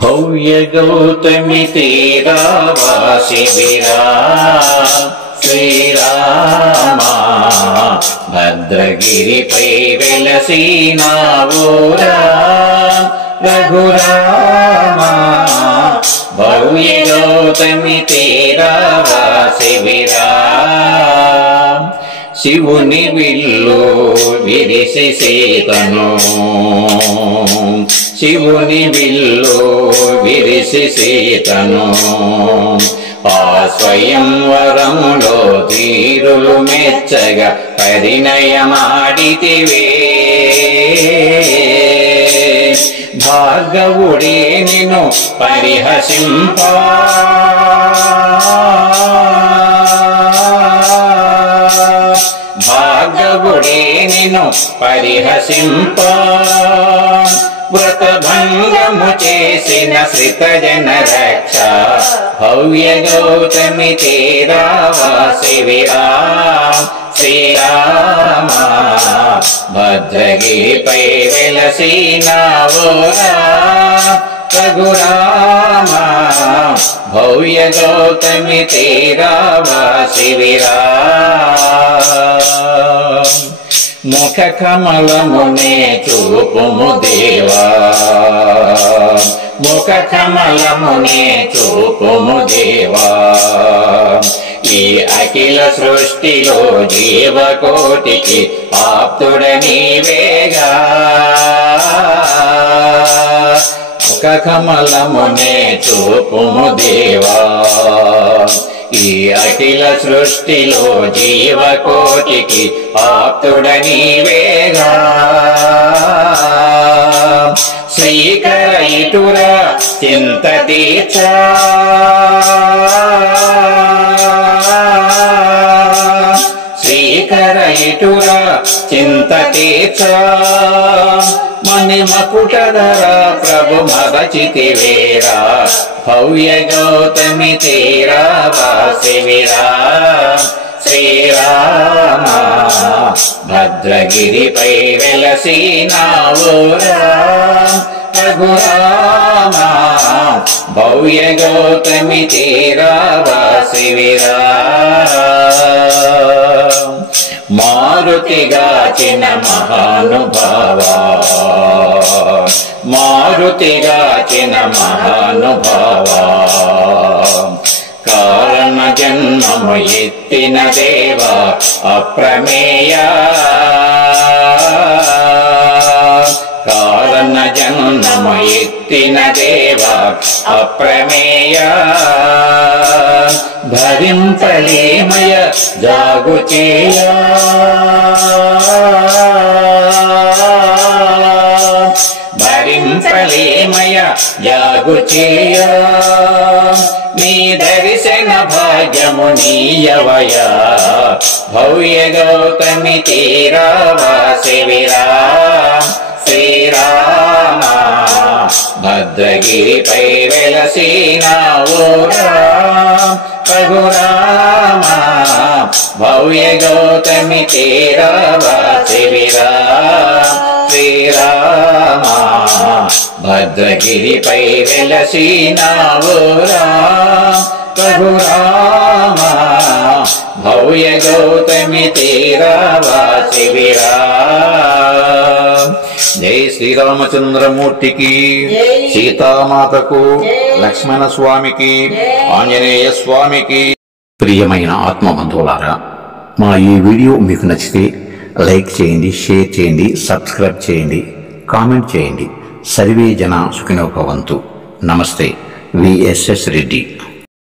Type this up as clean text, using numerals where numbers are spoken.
भव्य गौतमी तेरा वासिविरा श्रीरामा भद्रगिरिपै वेलसिनावोरा रघुरामा भव्य गौतमी तेरा वासिविरा శివుని విల్లు విరిసి సీతను శివుని విల్లు విరిసి సీతను ఆ స్వయంవరములో ధీరులు మెచ్చగా పరిణయమాడితివే భార్గవుడే నిన్ను పరిహసింపా భార్గవుడే నిన్ను పరిహసింప వ్రతభంగము చేసిన శ్రితజన రక్ష భవ్య గౌతమి తేరా వాసివిరా శ్రీరామ భద్రగిరిపై వెలసినావోరా రఘురామ భవ్య గౌతమి తేరా వాసివిరా ముఖ కమలమునే చూపుము దేవా ముఖ కమలమునే చూపుము దేవా ఈ అఖిల సృష్టిలో జీవకోటికి ఆప్తుడ నీవేగా ముఖ కమలమునే చూపుము దేవా ఈ అఖిల సృష్టిలో జీవకోటికి ఆప్తుడ నీవేగా శ్రీకర ఇటుర చింత తీర్చా శ్రీకర ఇటుర చింత తీర్చా మణిమకుటధర ప్రభు మరచితివేరా భవ్య గౌతమి తేరా వాసివిరా శ్రీరామ భద్రగిరిపై వెలసినావోరా రఘురామ భవ్య గౌతమి తేరా వాసివిరా మారుతిగాచిన మహానుభావా మారుతిగాచిన మహానుభావా కారణ జన్మము ఎత్తిన దేవా అప్రమేయ కారణ జన్మము ఎత్తిన దేవా అప్రమేయ భరింపలేమయ జాగుచేయ భరింపలేమయ జాగుచేయ నీ దర్శన భాగ్యము నీయవయ భవ్య గౌతమి తేరా వాసివిరా శ్రీరామ భద్రగిరిపై వెలసినావోరా రఘురామ భవ్య గౌతమి తేరా వాసివిరా శ్రీరామ భద్రగిరిపై వెలసినావోరా రఘురామ భవ్య గౌతమి తేరా వాసివిరా జై శ్రీరామచంద్రమూర్తికి సీతామాతకు లక్ష్మణ స్వామికి ఆంజనేయ స్వామికి. ప్రియమైన ఆత్మబంధువులారా, మా ఈ వీడియో మీకు నచ్చితే లైక్ చేయండి, షేర్ చేయండి, సబ్స్క్రైబ్ చేయండి, కామెంట్ చేయండి. సర్వే జన సుఖినో భవంతు. నమస్తే. విఎస్ఎస్ రెడ్డి.